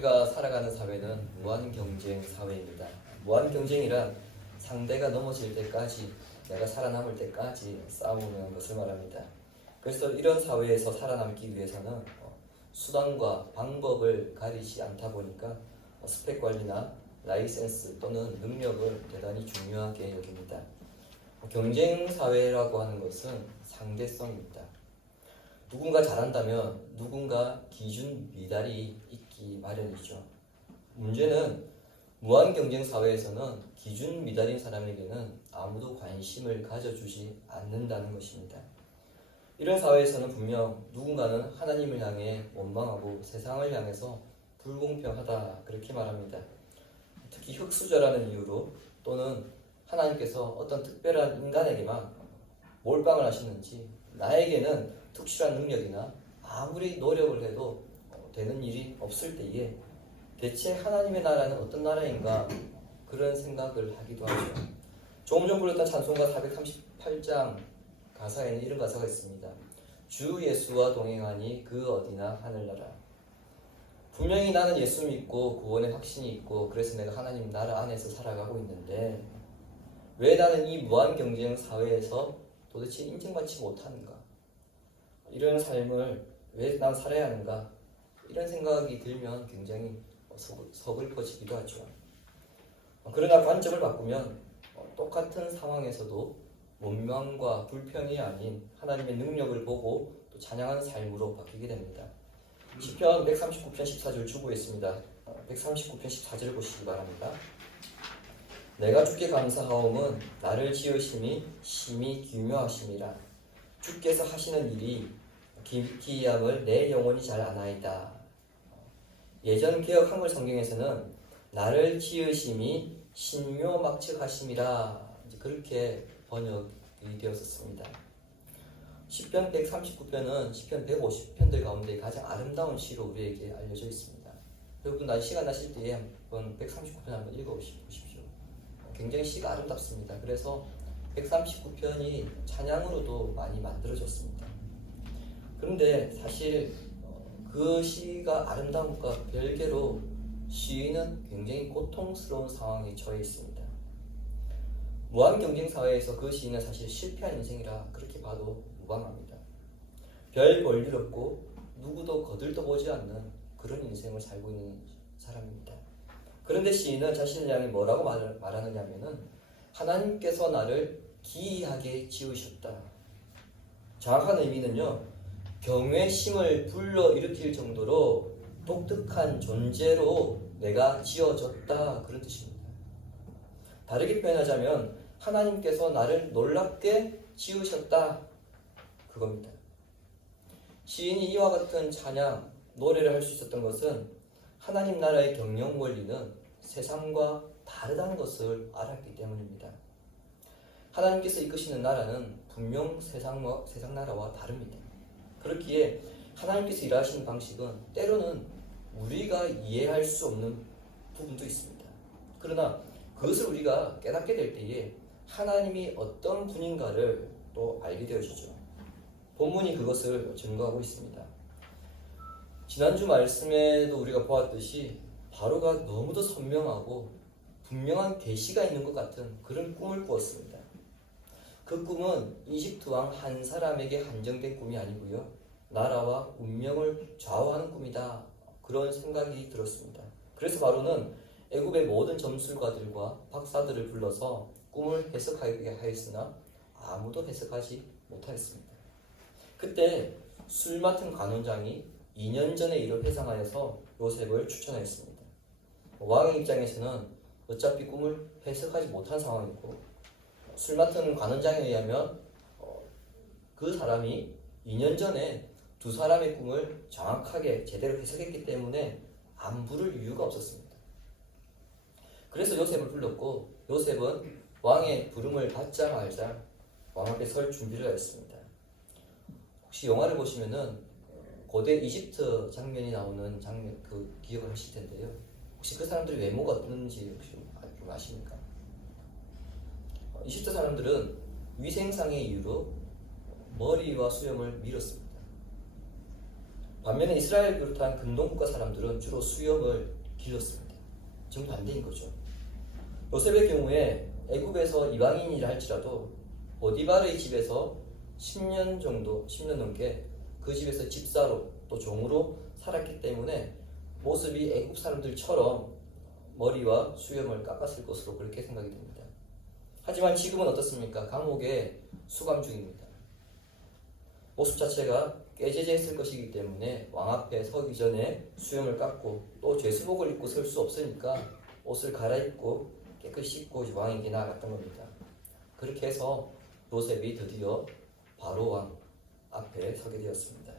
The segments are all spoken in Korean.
우리가 살아가는 사회는 무한 경쟁 사회입니다. 무한 경쟁이란 상대가 넘어질 때까지, 내가 살아남을 때까지 싸우는 것을 말합니다. 그래서 이런 사회에서 살아남기 위해서는 수단과 방법을 가리지 않다 보니까 스펙 관리나 라이센스 또는 능력을 대단히 중요하게 여깁니다. 경쟁 사회라고 하는 것은 상대성입니다. 누군가 잘한다면 누군가 기준 미달이 있기 마련이죠. 문제는 무한 경쟁 사회에서는 기준 미달인 사람에게는 아무도 관심을 가져주지 않는다는 것입니다. 이런 사회에서는 분명 누군가는 하나님을 향해 원망하고 세상을 향해서 불공평하다 그렇게 말합니다. 특히 흙수저라는 이유로 또는 하나님께서 어떤 특별한 인간에게만 몰빵을 하시는지 나에게는 특殊한 능력이나 아무리 노력을 해도 되는 일이 없을 때에 대체 하나님의 나라는 어떤 나라인가 그런 생각을 하기도 하죠. 조금 전 불렀던 찬송가 438장 가사에는 이런 가사가 있습니다. 주 예수와 동행하니 그 어디나 하늘나라. 분명히 나는 예수 믿고 구원의 확신이 있고 그래서 내가 하나님 나라 안에서 살아가고 있는데 왜 나는 이 무한 경쟁 사회에서 도대체 인정받지 못하는가? 이런 삶을 왜 난 살아야 하는가? 이런 생각이 들면 굉장히 서글퍼지기도 하죠. 그러나 관점을 바꾸면 똑같은 상황에서도 원망과 불평이 아닌 하나님의 능력을 보고 또 찬양하는 삶으로 바뀌게 됩니다. 시편 139편 14절 주고 있습니다. 139편 14절을 보시기 바랍니다. 내가 주께 감사하옴은 나를 지으심이 심히 기묘하심이라. 주께서 하시는 일이 기이함을 내 영혼이 잘 아나이다. 예전 개역 한글 성경에서는 나를 지으심이 신묘막측하심이라 그렇게 번역이 되었었습니다. 시편 139편은 시편 150편들 가운데 가장 아름다운 시로 우리에게 알려져 있습니다. 여러분 시간 나실 때에 한번 139편 한번 읽어보십시오. 굉장히 시가 아름답습니다. 그래서 139편이 찬양으로도 많이 만들어졌습니다. 그런데 사실 그 시가 아름다움과 별개로 시인은 굉장히 고통스러운 상황에 처해 있습니다. 무한 경쟁 사회에서 그 시인은 사실 실패한 인생이라 그렇게 봐도 무방합니다. 별 볼 일 없고 누구도 거들떠보지 않는 그런 인생을 살고 있는 사람입니다. 그런데 시인은 자신을 향해 뭐라고 말하느냐면은 하나님께서 나를 기이하게 지으셨다. 정확한 의미는요, 경외심을 불러일으킬 정도로 독특한 존재로 내가 지어졌다 그런 뜻입니다. 다르게 표현하자면 하나님께서 나를 놀랍게 지으셨다 그겁니다. 시인이 이와 같은 찬양, 노래를 할 수 있었던 것은 하나님 나라의 경영 원리는 세상과 다르다는 것을 알았기 때문입니다. 하나님께서 이끄시는 나라는 분명 세상 나라와 다릅니다. 그렇기에 하나님께서 일하시는 방식은 때로는 우리가 이해할 수 없는 부분도 있습니다. 그러나 그것을 우리가 깨닫게 될 때에 하나님이 어떤 분인가를 또 알게 되어지죠. 본문이 그것을 증거하고 있습니다. 지난주 말씀에도 우리가 보았듯이 바로가 너무도 선명하고 분명한 계시가 있는 것 같은 그런 꿈을 꾸었습니다. 그 꿈은 이집트 왕 한 사람에게 한정된 꿈이 아니고요, 나라와 운명을 좌우하는 꿈이다 그런 생각이 들었습니다. 그래서 바로는 애굽의 모든 점술가들과 박사들을 불러서 꿈을 해석하게 하였으나 아무도 해석하지 못하였습니다. 그때 술 맡은 관원장이 2년 전에 이를 회상하여서 요셉을 추천하였습니다. 왕의 입장에서는 어차피 꿈을 해석하지 못한 상황이고 술 맡은 관원장에 의하면 그 사람이 2년 전에 두 사람의 꿈을 정확하게 제대로 해석했기 때문에 안 부를 이유가 없었습니다. 그래서 요셉을 불렀고 요셉은 왕의 부름을 받자 말자 왕 앞에 설 준비를 하였습니다. 혹시 영화를 보시면은 고대 이집트 장면이 나오는 장면 그 기억을 하실 텐데요. 혹시 그 사람들의 외모가 어떤지 혹시 좀 아십니까? 이집트 사람들은 위생상의 이유로 머리와 수염을 밀었습니다. 반면에 이스라엘 비롯한 근동국가 사람들은 주로 수염을 길렀습니다. 정반대인 거죠. 요셉의 경우에 애굽에서 이방인이라 할지라도 보디발의 집에서 10년 정도, 10년 넘게 그 집에서 집사로 또 종으로 살았기 때문에 모습이 애굽 사람들처럼 머리와 수염을 깎았을 것으로 그렇게 생각이 됩니다. 하지만 지금은 어떻습니까? 감옥에 수감 중입니다. 모습 자체가 깨제제했을 것이기 때문에 왕 앞에 서기 전에 수염을 깎고 또 죄수복을 입고 설 수 없으니까 옷을 갈아입고 깨끗이 씻고 왕에게 나아갔던 겁니다. 그렇게 해서 요셉이 드디어 바로 왕 앞에 서게 되었습니다.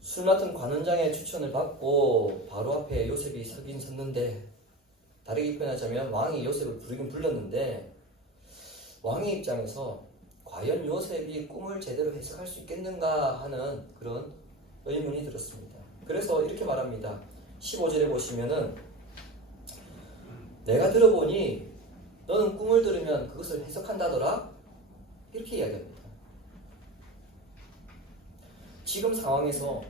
술 맡은 관원장의 추천을 받고 바로 앞에 요셉이 서긴 섰는데, 다르게 표현하자면 왕이 요셉을 부르긴 불렀는데 왕의 입장에서 과연 요셉이 꿈을 제대로 해석할 수 있겠는가 하는 그런 의문이 들었습니다. 그래서 이렇게 말합니다. 15절에 보시면은 내가 들어보니 너는 꿈을 들으면 그것을 해석한다더라? 이렇게 이야기합니다. 지금 상황에서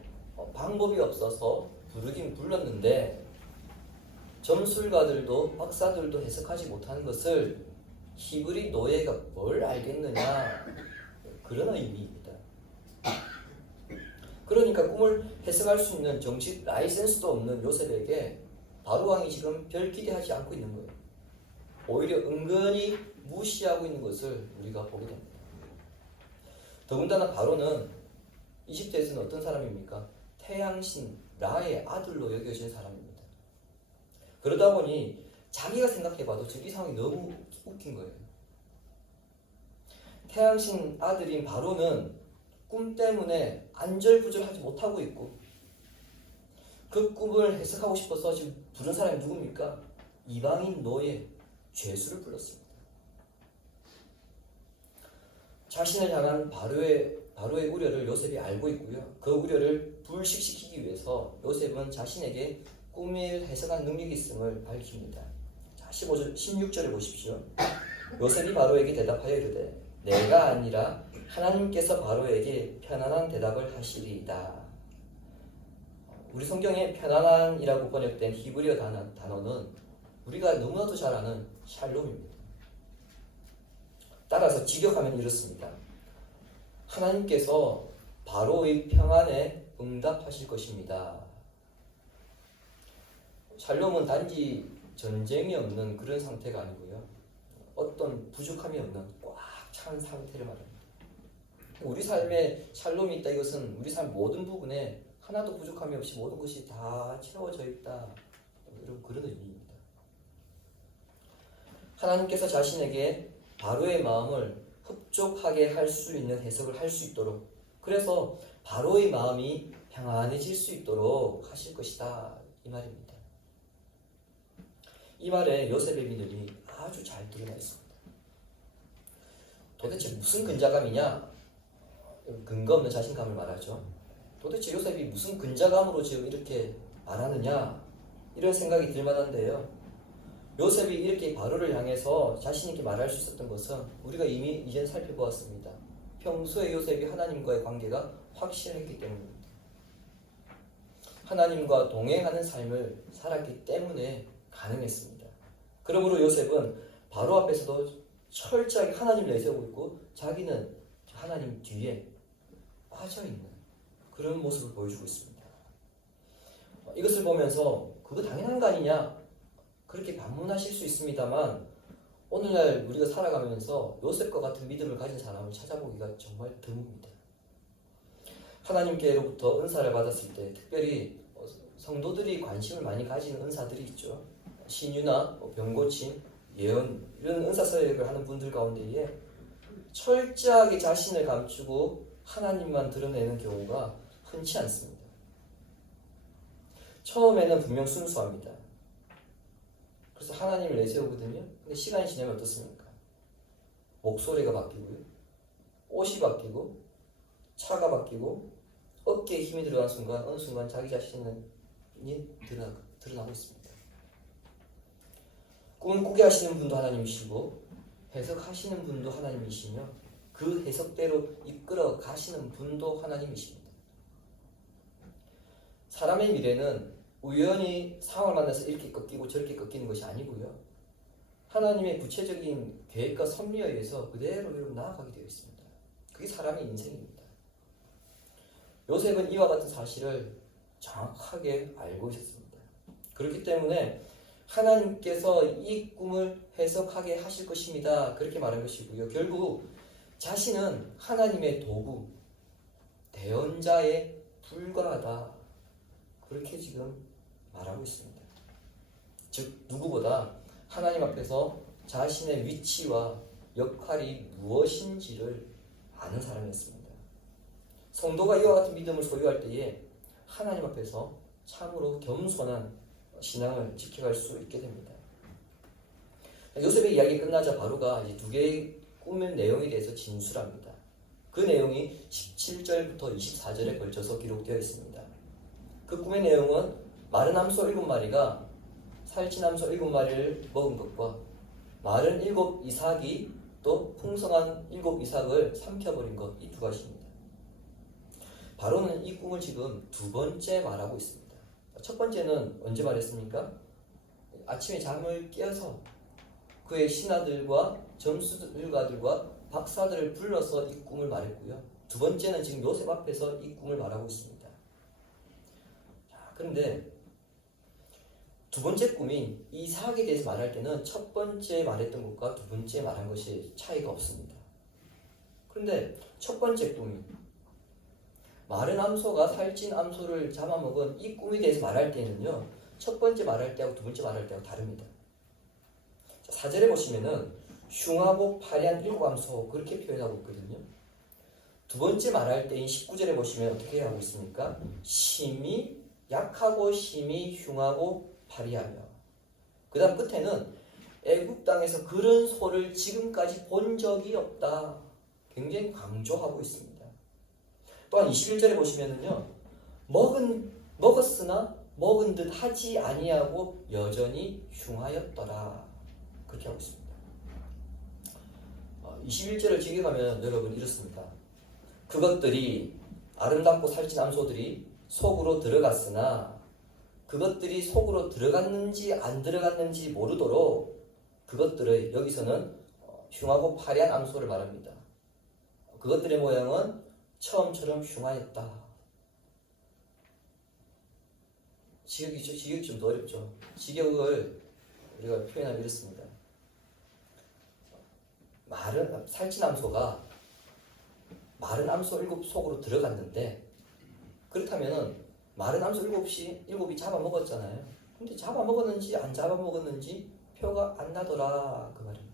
방법이 없어서 부르긴 불렀는데 점술가들도 박사들도 해석하지 못하는 것을 히브리 노예가 뭘 알겠느냐, 그런 의미입니다. 그러니까 꿈을 해석할 수 있는 정식 라이센스도 없는 요셉에게 바로 왕이 지금 별 기대하지 않고 있는 거예요. 오히려 은근히 무시하고 있는 것을 우리가 보게 됩니다. 더군다나 바로는 이집트에서는 어떤 사람입니까? 태양신 라의 아들로 여겨진 사람입니다. 그러다 보니 자기가 생각해봐도 지금 이 상황이 너무 웃긴 거예요. 태양신 아들인 바로는 꿈 때문에 안절부절하지 못하고 있고, 그 꿈을 해석하고 싶어서 지금 부른 사람이 누굽니까? 이방인 노예, 죄수를 불렀습니다. 자신을 향한 바로의 우려를 요셉이 알고 있고요. 그 우려를 불식시키기 위해서 요셉은 자신에게 꿈을 해석한 능력이 있음을 밝힙니다. 자, 16절에 보십시오. 요셉이 바로에게 대답하여 이르되 내가 아니라 하나님께서 바로에게 편안한 대답을 하시리이다. 우리 성경에 편안한이라고 번역된 히브리어 단어는 우리가 너무나도 잘 아는 샬롬입니다. 따라서 직역하면 이렇습니다. 하나님께서 바로의 평안에 응답하실 것입니다. 샬롬은 단지 전쟁이 없는 그런 상태가 아니고요, 어떤 부족함이 없는 꽉 찬 상태를 말합니다. 우리 삶에 샬롬이 있다, 이것은 우리 삶 모든 부분에 하나도 부족함이 없이 모든 것이 다 채워져 있다, 이런 그런 의미입니다. 하나님께서 자신에게 바로의 마음을 흡족하게 할 수 있는 해석을 할 수 있도록, 그래서 바로의 마음이 평안해질 수 있도록 하실 것이다, 이 말입니다. 이 말에 요셉의 믿음이 아주 잘 드러나 있습니다. 도대체 무슨 근자감이냐? 근거 없는 자신감을 말하죠. 도대체 요셉이 무슨 근자감으로 지금 이렇게 말하느냐? 이런 생각이 들 만한데요. 요셉이 이렇게 바로를 향해서 자신 있게 말할 수 있었던 것은 우리가 이미 이전 살펴보았습니다. 평소에 요셉이 하나님과의 관계가 확실했기 때문입니다. 하나님과 동행하는 삶을 살았기 때문에 가능했습니다. 그러므로 요셉은 바로 앞에서도 철저하게 하나님을 내세우고 있고 자기는 하나님 뒤에 빠져있는 그런 모습을 보여주고 있습니다. 이것을 보면서 그거 당연한 거 아니냐, 그렇게 반문하실 수 있습니다만, 오늘날 우리가 살아가면서 요셉과 같은 믿음을 가진 사람을 찾아보기가 정말 드뭅니다. 하나님께로부터 은사를 받았을 때 특별히 성도들이 관심을 많이 가지는 은사들이 있죠. 신유나 병고침, 예언, 이런 은사 사역을 하는 분들 가운데에 철저하게 자신을 감추고 하나님만 드러내는 경우가 흔치 않습니다. 처음에는 분명 순수합니다. 그래서 하나님을 내세우거든요. 근데 시간이 지나면 어떻습니까? 목소리가 바뀌고요, 옷이 바뀌고, 차가 바뀌고, 어깨에 힘이 들어간 순간 어느 순간 자기 자신이 드러나고 있습니다. 꿈을 꾸게 하시는 분도 하나님이시고 해석하시는 분도 하나님이시며 그 해석대로 이끌어 가시는 분도 하나님이십니다. 사람의 미래는 우연히 상황을 만나서 이렇게 꺾이고 저렇게 꺾이는 것이 아니고요. 하나님의 구체적인 계획과 섭리에 의해서 그대로 나아가게 되어 있습니다. 그게 사람의 인생입니다. 요셉은 이와 같은 사실을 정확하게 알고 있었습니다. 그렇기 때문에 하나님께서 이 꿈을 해석하게 하실 것입니다. 그렇게 말한 것이고요. 결국 자신은 하나님의 도구, 대언자에 불과하다. 그렇게 지금 말하고 있습니다. 즉 누구보다 하나님 앞에서 자신의 위치와 역할이 무엇인지를 아는 사람이었습니다. 성도가 이와 같은 믿음을 소유할 때에 하나님 앞에서 참으로 겸손한 신앙을 지켜갈 수 있게 됩니다. 요셉의 이야기 끝나자 바로가 이제 두 개의 꿈의 내용에 대해서 진술합니다. 그 내용이 17절부터 24절에 걸쳐서 기록되어 있습니다. 그 꿈의 내용은 마른 암소 7마리가 살찐 암소 7마리를 먹은 것과 마른 7 이삭이 또 풍성한 7 이삭을 삼켜버린 것, 이 두 가지입니다. 바로는 이 꿈을 지금 두 번째 말하고 있습니다. 첫 번째는 언제 말했습니까? 아침에 잠을 깨어서 그의 신하들과 점수들가들과 박사들을 불러서 이 꿈을 말했고요. 두 번째는 지금 요셉 앞에서 이 꿈을 말하고 있습니다. 그런데 두 번째 꿈인 이삭에 대해서 말할 때는 첫 번째 말했던 것과 두 번째 말한 것이 차이가 없습니다. 그런데 첫 번째 꿈이 마른 암소가 살찐 암소를 잡아먹은 이 꿈에 대해서 말할 때는요, 첫 번째 말할 때하고 두 번째 말할 때하고 다릅니다. 4절에 보시면은 흉하고 파리한 7 암소, 그렇게 표현하고 있거든요. 두 번째 말할 때인 19절에 보시면 어떻게 하고 있습니까? 심히 약하고 심히 흉하고 파리하며, 그 다음 끝에는 애굽 땅에서 그런 소를 지금까지 본 적이 없다, 굉장히 강조하고 있습니다. 또한 21절에 보시면은요, 먹었으나 먹은 듯 하지 아니하고 여전히 흉하였더라, 그렇게 하고 있습니다. 21절을 직역하면 여러분 이렇습니다. 그것들이, 아름답고 살찐 암소들이 속으로 들어갔으나 그것들이 속으로 들어갔는지 안 들어갔는지 모르도록 그것들의, 여기서는 흉하고 파리한 암소를 말합니다. 그것들의 모양은 처음처럼 흉하였다. 직역이 좀 더 어렵죠. 직역을 우리가 표현하면 이렇습니다. 살찐 암소가 마른 암소 7 속으로 들어갔는데, 그렇다면은 마른 암소 7이 잡아먹었잖아요. 근데 잡아먹었는지 안 잡아먹었는지 표가 안 나더라, 그 말입니다.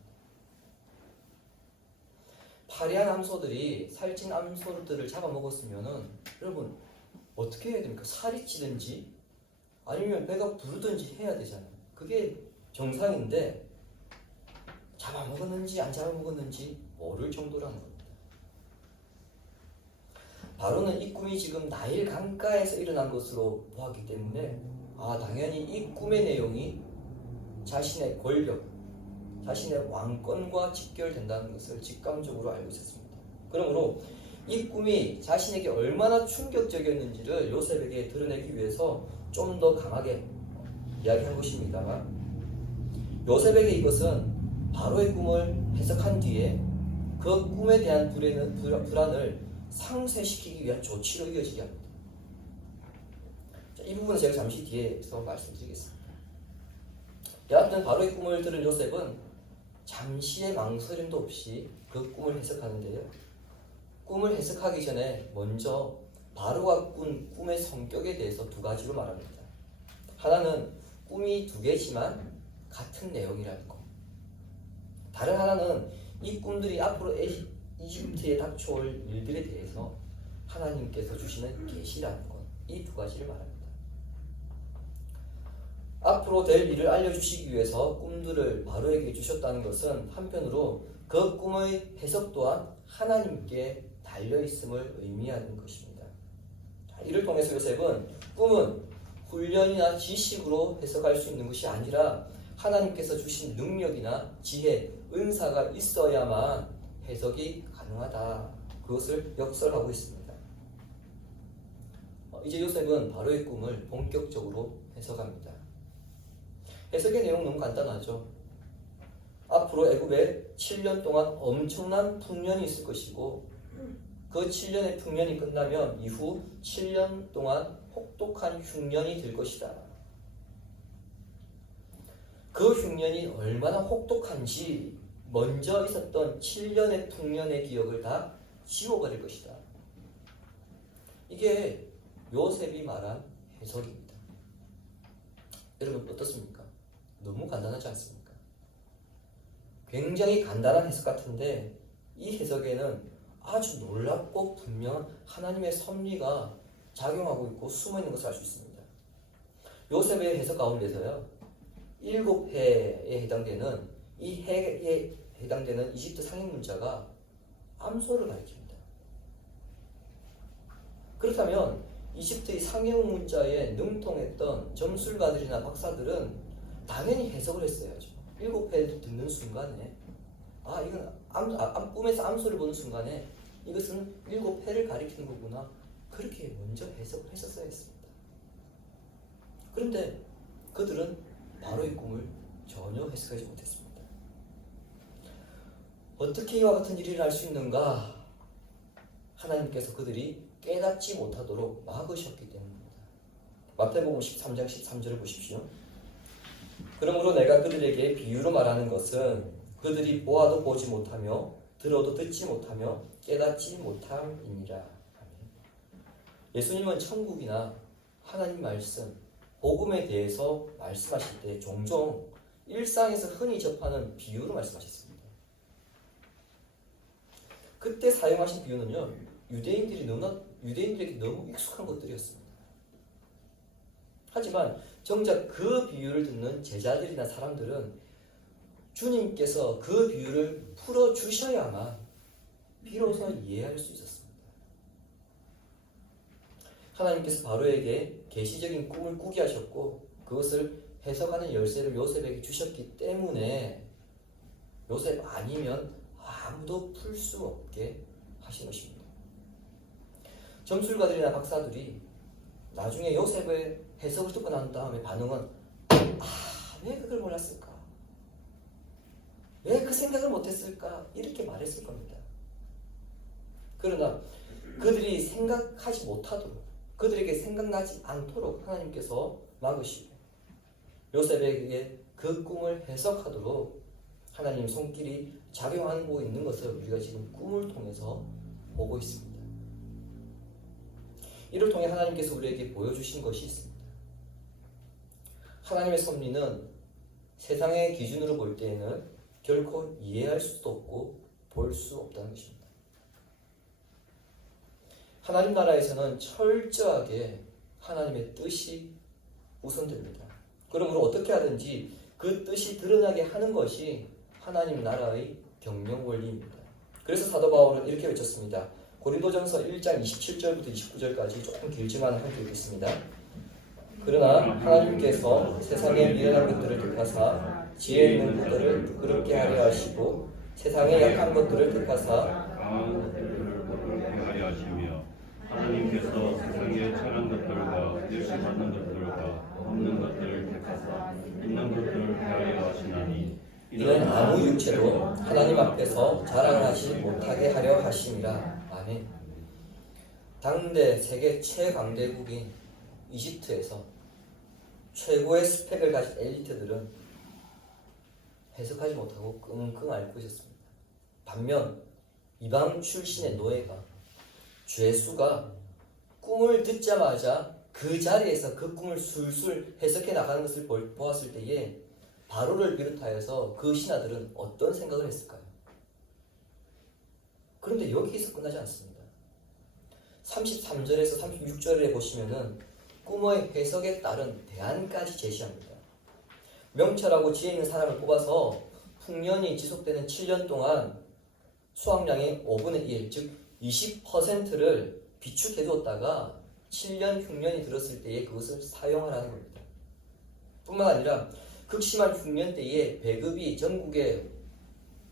파리한 암소들이 살찐 암소들을 잡아먹었으면은 여러분 어떻게 해야 됩니까? 살이 찌든지 아니면 배가 부르든지 해야 되잖아요. 그게 정상인데 잡아먹었는지 안 잡아먹었는지 모를 정도라는 겁니다. 바로는 이 꿈이 지금 나일 강가에서 일어난 것으로 보았기 때문에 당연히 이 꿈의 내용이 자신의 권력, 자신의 왕권과 직결된다는 것을 직감적으로 알고 있었습니다. 그러므로 이 꿈이 자신에게 얼마나 충격적이었는지를 요셉에게 드러내기 위해서 좀 더 강하게 이야기한 것입니다만, 요셉에게 이것은 바로의 꿈을 해석한 뒤에 그 꿈에 대한 불안을 상쇄시키기 위한 조치로 이어지게 합니다. 이 부분은 제가 잠시 뒤에서 말씀드리겠습니다. 여하튼 바로의 꿈을 들은 요셉은 잠시의 망설임도 없이 그 꿈을 해석하는데요. 꿈을 해석하기 전에 먼저 바로가 꾼 꿈의 성격에 대해서 두 가지로 말합니다. 하나는 꿈이 두 개지만 같은 내용이라는 것. 다른 하나는 이 꿈들이 앞으로 이집트에 닥쳐올 일들에 대해서 하나님께서 주시는 계시라는 것. 이 두 가지를 말합니다. 앞으로 될 일을 알려주시기 위해서 꿈들을 바로에게 주셨다는 것은 한편으로 그 꿈의 해석 또한 하나님께 달려있음을 의미하는 것입니다. 이를 통해서 요셉은 꿈은 훈련이나 지식으로 해석할 수 있는 것이 아니라 하나님께서 주신 능력이나 지혜, 은사가 있어야만 해석이 가능하다, 그것을 역설하고 있습니다. 이제 요셉은 바로의 꿈을 본격적으로 해석합니다. 해석의 내용 너무 간단하죠. 앞으로 애굽에 7년 동안 엄청난 풍년이 있을 것이고 그 7년의 풍년이 끝나면 이후 7년 동안 혹독한 흉년이 될 것이다. 그 흉년이 얼마나 혹독한지 먼저 있었던 7년의 풍년의 기억을 다 지워버릴 것이다. 이게 요셉이 말한 해석입니다. 여러분 어떻습니까? 너무 간단하지 않습니까? 굉장히 간단한 해석 같은데 이 해석에는 아주 놀랍고 분명한 하나님의 섭리가 작용하고 있고 숨어있는 것을 알 수 있습니다. 요셉의 해석 가운데서요 7해에 해당되는 이 해에 해당되는 이집트 상형 문자가 암소를 가리킵니다. 그렇다면 이집트의 상형 문자에 능통했던 점술가들이나 박사들은 당연히 해석을 했어야죠. 7회를 듣는 순간에 이건 꿈에서 암소를 보는 순간에 이것은 7회를 가리키는 거구나. 그렇게 먼저 해석을 했었어야 했습니다. 그런데 그들은 바로의 꿈을 전혀 해석하지 못했습니다. 어떻게 이와 같은 일을 할 수 있는가? 하나님께서 그들이 깨닫지 못하도록 막으셨기 때문입니다. 마태복음 13장 13절을 보십시오. 그러므로 내가 그들에게 비유로 말하는 것은 그들이 보아도 보지 못하며 들어도 듣지 못하며 깨닫지 못함이니라. 예수님은 천국이나 하나님 말씀, 복음에 대해서 말씀하실 때 종종 일상에서 흔히 접하는 비유로 말씀하셨습니다. 그때 사용하신 비유는요, 유대인들에게 너무 익숙한 것들이었습니다. 하지만 정작 그 비유를 듣는 제자들이나 사람들은 주님께서 그 비유를 풀어주셔야만 비로소 이해할 수 있었습니다. 하나님께서 바로에게 계시적인 꿈을 꾸게 하셨고 그것을 해석하는 열쇠를 요셉에게 주셨기 때문에 요셉 아니면 아무도 풀 수 없게 하신 것입니다. 점술가들이나 박사들이 나중에 요셉의 해석을 듣고 난 다음에 반응은 왜 그걸 몰랐을까? 왜 그 생각을 못했을까? 이렇게 말했을 겁니다. 그러나 그들이 생각하지 못하도록 그들에게 생각나지 않도록 하나님께서 막으시고 요셉에게 그 꿈을 해석하도록 하나님 손길이 작용하고 있는 것을 우리가 지금 꿈을 통해서 보고 있습니다. 이를 통해 하나님께서 우리에게 보여주신 것이 있습니다. 하나님의 섭리는 세상의 기준으로 볼 때에는 결코 이해할 수도 없고 볼 수 없다는 것입니다. 하나님 나라에서는 철저하게 하나님의 뜻이 우선됩니다. 그러므로 어떻게 하든지 그 뜻이 드러나게 하는 것이 하나님 나라의 경영 원리입니다. 그래서 사도 바울은 이렇게 외쳤습니다. 고린도전서 1장 27절부터 29절까지 조금 길지만 함께 읽겠습니다. 그러나 하나님께서 세상의 미련한 것들을 택하사 지혜 있는 것들을 부끄럽게 하려 하시고 세상의 약한 것들을 택하사 강한 것들을 부끄럽게 하려 하시며 하나님께서 세상의 천한 것들과 멸시받는 것들과 없는 것들을 택하사 있는 것들을 하려 하시나니 이는 아무 육체로 하나님 앞에서 자랑하지 못하게 하려 하심이라. 아멘. 당대 세계 최강대국인 이집트에서 최고의 스펙을 가진 엘리트들은 해석하지 못하고 끙끙 앓고 있었습니다. 반면 이방 출신의 노예가 죄수가 꿈을 듣자마자 그 자리에서 그 꿈을 술술 해석해 나가는 것을 보았을 때에 바로를 비롯하여서 그 신하들은 어떤 생각을 했을까요? 그런데 여기에서 끝나지 않습니다. 33절에서 36절에 보시면은 꿈의 해석에 따른 대안까지 제시합니다. 명철하고 지혜 있는 사람을 뽑아서 풍년이 지속되는 7년 동안 수확량의 5분의 1, 즉 20%를 비축해 두었다가 7년 흉년이 들었을 때에 그것을 사용하라는 겁니다. 뿐만 아니라 극심한 흉년 때에 배급이 전국의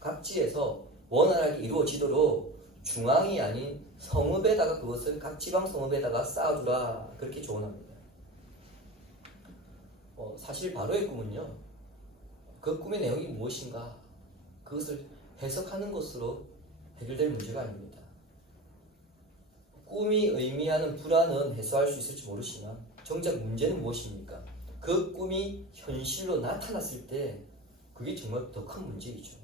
각지에서 원활하게 이루어지도록 중앙이 아닌 성읍에다가 그것을 각 지방 성읍에다가 쌓아두라 그렇게 조언합니다. 사실 바로의 꿈은요, 그 꿈의 내용이 무엇인가 그것을 해석하는 것으로 해결될 문제가 아닙니다. 꿈이 의미하는 불안은 해소할 수 있을지 모르지만 정작 문제는 무엇입니까? 그 꿈이 현실로 나타났을 때 그게 정말 더 큰 문제이죠.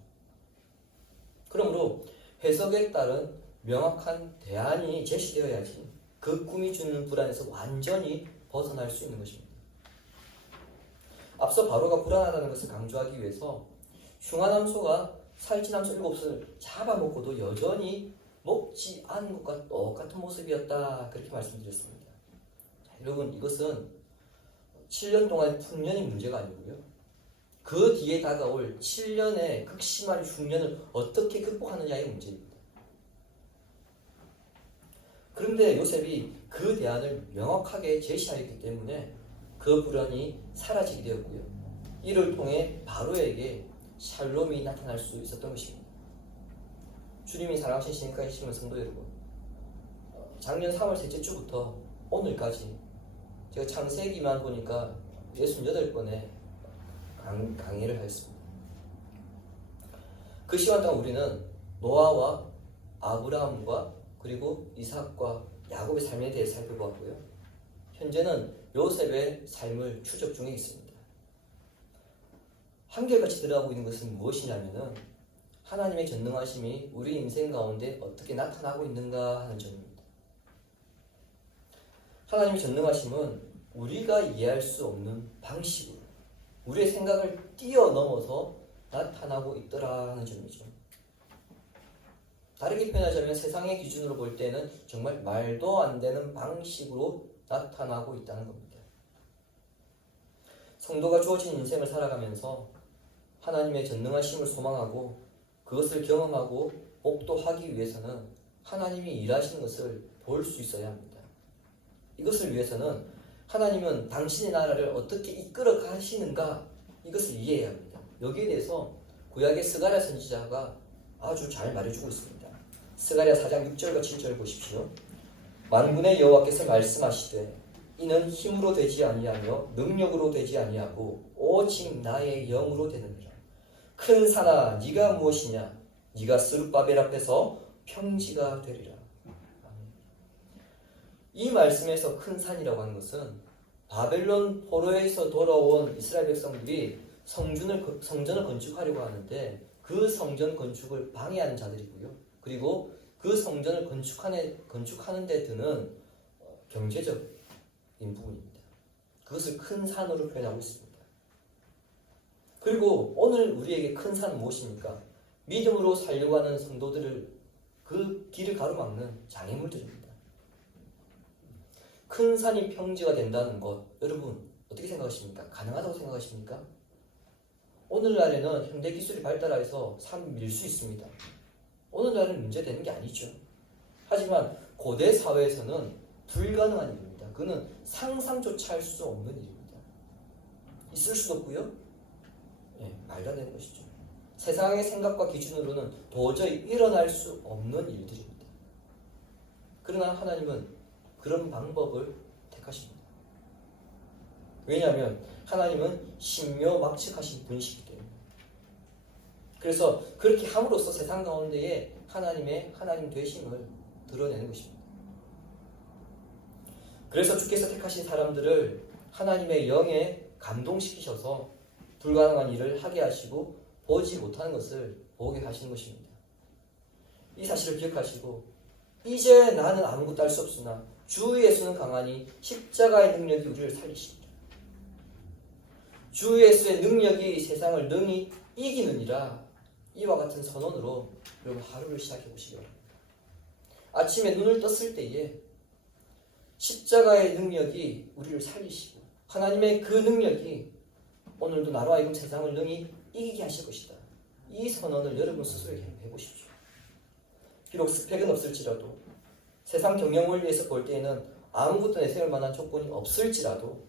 그러므로 해석에 따른 명확한 대안이 제시되어야지 그 꿈이 주는 불안에서 완전히 벗어날 수 있는 것입니다. 앞서 바로가 불안하다는 것을 강조하기 위해서 흉화남소가 살찌남소 7을 잡아먹고도 여전히 먹지 않은 것과 똑같은 모습이었다 그렇게 말씀드렸습니다. 자, 여러분 이것은 7년 동안의 풍년의 문제가 아니고요, 그 뒤에 다가올 7년의 극심한 흉년을 어떻게 극복하느냐의 문제입니다. 그런데 요셉이 그 대안을 명확하게 제시하였기 때문에 그 불안이 사라지게 되었고요, 이를 통해 바로에게 샬롬이 나타날 수 있었던 것입니다. 주님이 사랑하신 신까지시는 성도 여러분, 작년 3월 셋째 주부터 오늘까지 제가 창세기만 보니까 68번의 강의를 하였습니다. 그 시간 동안 우리는 노아와 아브라함과 그리고 이삭과 야곱의 삶에 대해 살펴보았고요, 현재는 요셉의 삶을 추적 중에 있습니다. 한결같이 들어가고 있는 것은 무엇이냐면은 하나님의 전능하심이 우리 인생 가운데 어떻게 나타나고 있는가 하는 점입니다. 하나님의 전능하심은 우리가 이해할 수 없는 방식으로 우리의 생각을 뛰어넘어서 나타나고 있더라 하는 점이죠. 다르게 표현하자면 세상의 기준으로 볼 때는 정말 말도 안 되는 방식으로 나타나고 있다는 겁니다. 성도가 주어진 인생을 살아가면서 하나님의 전능하심을 소망하고 그것을 경험하고 목도하기 위해서는 하나님이 일하시는 것을 볼 수 있어야 합니다. 이것을 위해서는 하나님은 당신의 나라를 어떻게 이끌어 가시는가 이것을 이해해야 합니다. 여기에 대해서 구약의 스가랴 선지자가 아주 잘 말해주고 있습니다. 스가랴 4장 6절과 7절 보십시오. 만군의 여호와께서 말씀하시되 이는 힘으로 되지 아니하며 능력으로 되지 아니하고 오직 나의 영으로 되느니라. 큰 산아 네가 무엇이냐? 네가 스룹바벨 앞에서 평지가 되리라. 이 말씀에서 큰 산이라고 하는 것은 바벨론 포로에서 돌아온 이스라엘 백성들이 성전을 건축하려고 하는데 그 성전 건축을 방해하는 자들이고요, 그리고 그 성전을 건축하는 데 드는 경제적인 부분입니다. 그것을 큰 산으로 표현하고 있습니다. 그리고 오늘 우리에게 큰 산은 무엇입니까? 믿음으로 살려고 하는 성도들을 그 길을 가로막는 장애물들입니다. 큰 산이 평지가 된다는 것, 여러분 어떻게 생각하십니까? 가능하다고 생각하십니까? 오늘날에는 현대 기술이 발달해서 산 밀 수 있습니다. 오늘날은 문제되는 게 아니죠. 하지만 고대 사회에서는 불가능한 일입니다. 그는 상상조차 할 수 없는 일입니다. 있을 수도 없고요, 말도 안 되는 것이죠. 세상의 생각과 기준으로는 도저히 일어날 수 없는 일들입니다. 그러나 하나님은 그런 방법을 택하십니다. 왜냐하면 하나님은 신묘막측하신 분이시기 때문에. 그래서 그렇게 함으로써 세상 가운데에 하나님의 하나님 되심을 드러내는 것입니다. 그래서 주께서 택하신 사람들을 하나님의 영에 감동시키셔서 불가능한 일을 하게 하시고 보지 못하는 것을 보게 하시는 것입니다. 이 사실을 기억하시고 이제 나는 아무것도 할 수 없으나 주 예수는 강하니 십자가의 능력이 우리를 살리십니다. 주 예수의 능력이 세상을 능히 이기느니라. 이와 같은 선언으로 여러분 하루를 시작해 보시기 바랍니다. 아침에 눈을 떴을 때에 십자가의 능력이 우리를 살리시고 하나님의 그 능력이 오늘도 나로 하여금 세상을 능히 이기게 하실 것이다. 이 선언을 여러분 스스로에게 해보십시오. 비록 스펙은 없을지라도 세상 경영 원리에서 볼 때에는 아무것도 내세울 만한 조건이 없을지라도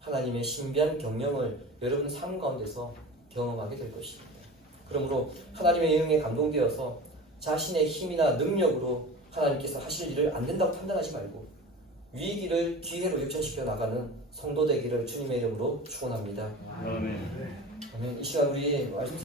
하나님의 신비한 경영을 여러분 삶 가운데서 경험하게 될 것입니다. 그러므로 하나님의 영에 감동되어서 자신의 힘이나 능력으로 하나님께서 하실 일을 안 된다고 판단하지 말고 위기를 기회로 역전시켜 나가는 성도 되기를 주님의 이름으로 축원합니다. 아멘. 아멘. 이 시간 우리 말씀